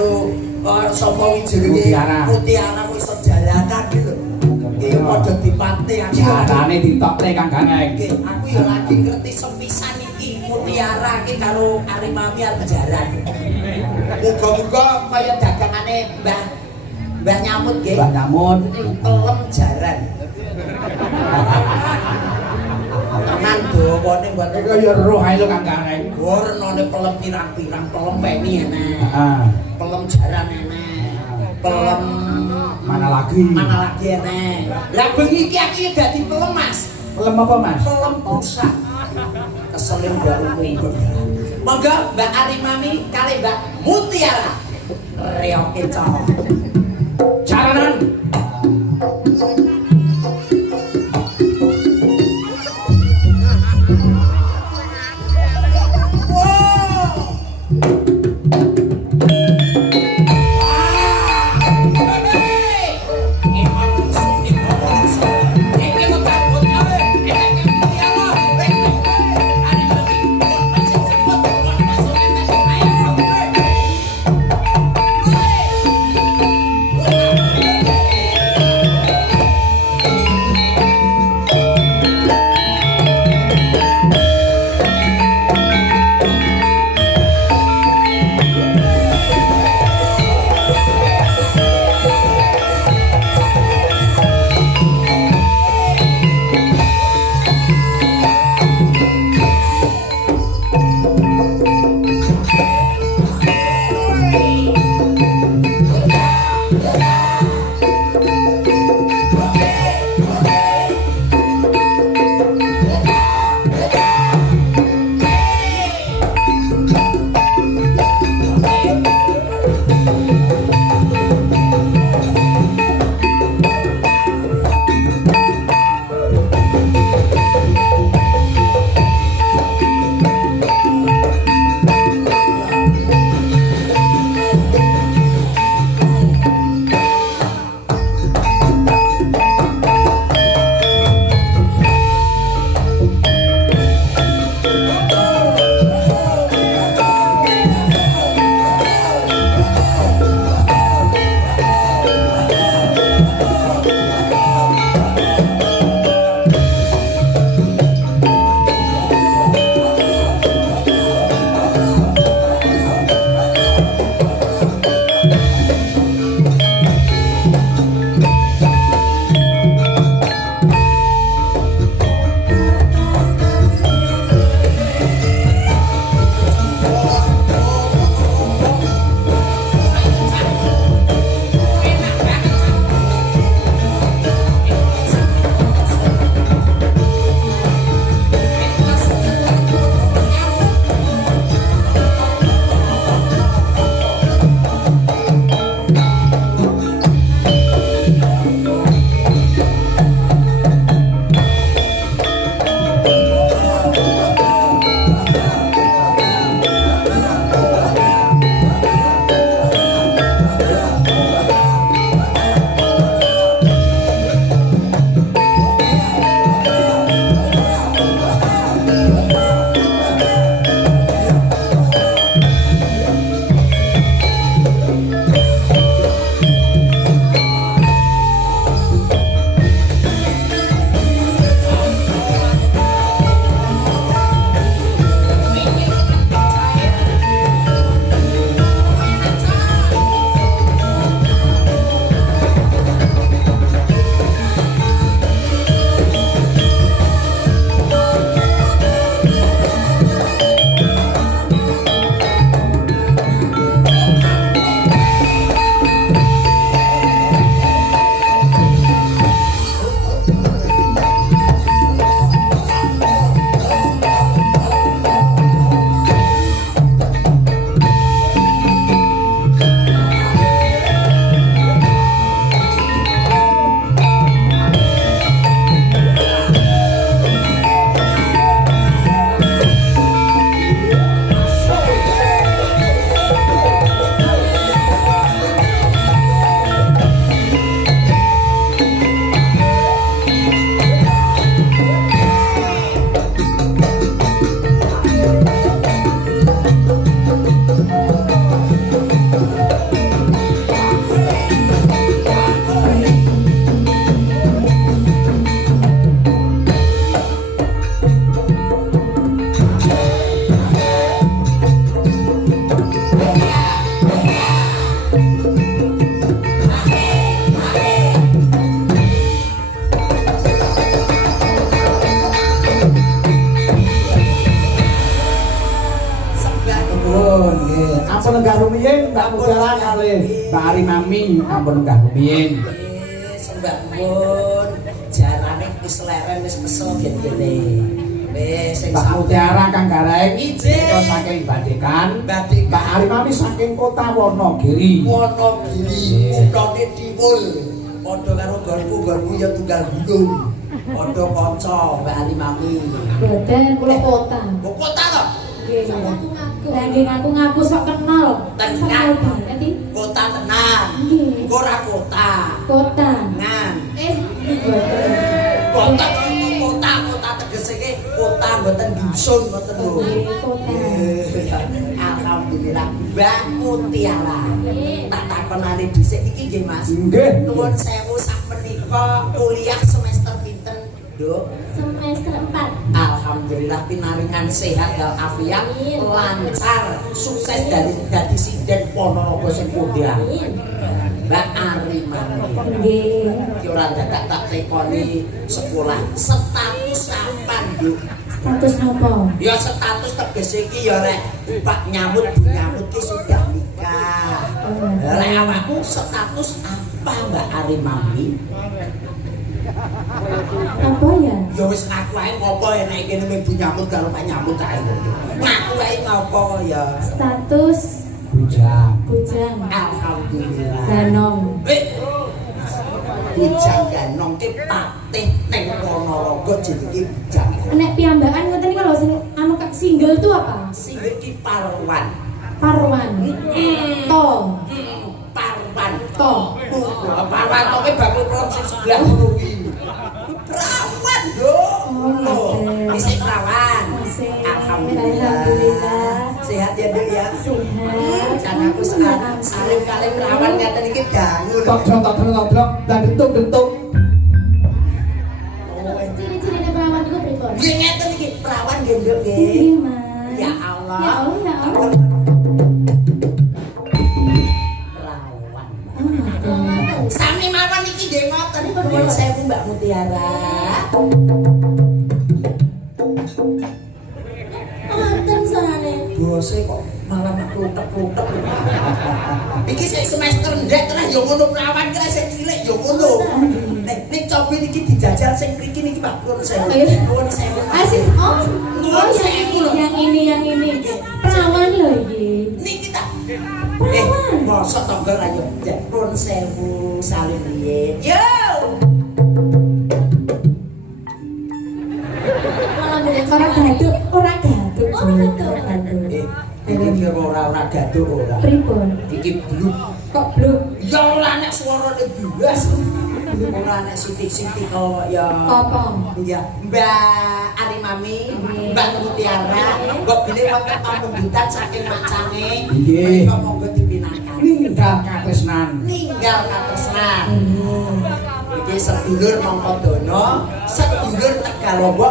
karo sapa wijurenge Mutiara kuwi sejalanan gitu. Iki padha dipatne aku. Carane ditokne Kang Ganeng. Nggih, aku ya lagi ngerti sepisan iki Mutiara iki karo Karimami Aljaran. Muga-muga kaya dagangane Mbah Nyamut nggih. Mbah Nyamut pelem jaran. Nang dawane mboten kaya roh ae lho Kang Ganeng. Warnane pelem pirang-pirang, pelem peni enek. Heeh. Pelem jaran enek. Pelem mana lagi enek. Lah bengi iki aku ya dadi pelem Mas. Pelem apa Mas? Pelem pusat. Keselim Mbak Umum. Monggo Mbak Arimami kali Mbak Mutiara. Reoke cok. Jaranan. Mbak Mutiara kali Mbak Ari Mami ampun enggak rumiyin. Sembah pun jarane wis leren wis kesel gene. Wis sing Mbak Mutiara Kang Gareng Ijin. Kok saking Badekan. Badekan. Mbak Ari Mami saking kota Wonogiri. Wonogiri kutane Timul. Padha karo golku ya tunggal gunung. Padha kanca Mbak Ari Mami. Boten kula kota. Kok kota to? Nggih. Lah nggih ngaku-ngaku sok kenal. Tenan. Banget iki. Kota tenan. Nggih. Ora kota. Kota. Ngan. Boten. Kota tegese iki kota mboten dusun mboten lho. Nggih, kota. Alhamdulillah Mbak Mutiara. Tak takonane dhisik iki nggih Mas. Nggih. Nuwun sewu sakmenika kuliah semester pinten, Nduk? Semester 4. Alhamdulillah pinaringan sehat walafiat, lancar, sukses dari dadi sinden Ponorogo sing pundi. Mbak Ari Mami. Nggih. Iki ora dadak tak tekoni sekolah. Status apa, Nduk? Status napa? Ya status tegese iki ya rek Pak nyambut Bu nyambut ki sudah nikah. Lek awakku status apa Mbak Ari Mami? Apa ya? Ya wis ngaku ae ngopo nek kene mung Bu nyambut karo Pak nyambut ae. Ngaku ae ngopo ya? Status Bujang. bujang. Alhamdulillah. Ganong. Bujang ganong ki patih ning Ponorogo jenenge bujang. Nek piyambakan ngoten niku lho sing anu kak single tuh apa? Sing iki Parwan. Parwan. To. Parwan To. Parwan to ki bakul pron sing sebelah ngono kuwi. Perawan yo. Oh, Isih perawan. Masih. Alhamdulillah. Alhamdulillah. Sehat ya Dek ya. Sehat. Karena aku saling kali perawan ngaten iki dangu lho. Tok dan dentung. Ciri-cirine perawan iku pripun? Nggih ngeten iki perawan nggih Nduk nggih. Nggih, Mas. Ya Allah. Ya Allah, ya Allah. Perawan. Oh, ngoten. Sami mawon iki nggih ngoten nuwun sewu Mbak Mutiara. Ngoten sarane. Bose kok malah kluthek-kluthek. Iki sik semester ndek terus ya ngono perawan ki sik cilik ya ngono. Nek cobi niki dijajal sing mriki niki Pak nuwun sewu. Nuwun sewu. Asik. Oh, Nuwun sewu lho. yang ini. Perawan lho iki. Niki ta. Perawan. Mosok tanggal ayo nuwun sewu salim riyen. Yo. Malah gede ora gaduk. Iki ora gaduk ora. Pripun? Iki bluk. Kok bluk? Ya ora nek suarane blas. Ora nek sitik-sitik kok ya. Kopong. Ya, Mbak Ari Mami, Mbak Mutiara, mbok bilih wonten pamunggutan saking macane. Nggih. Menika monggo dipinakan. Ninggal katresnan. Ninggal katresnan. Iki sedulur Mangkodono, sedulur Tegalombo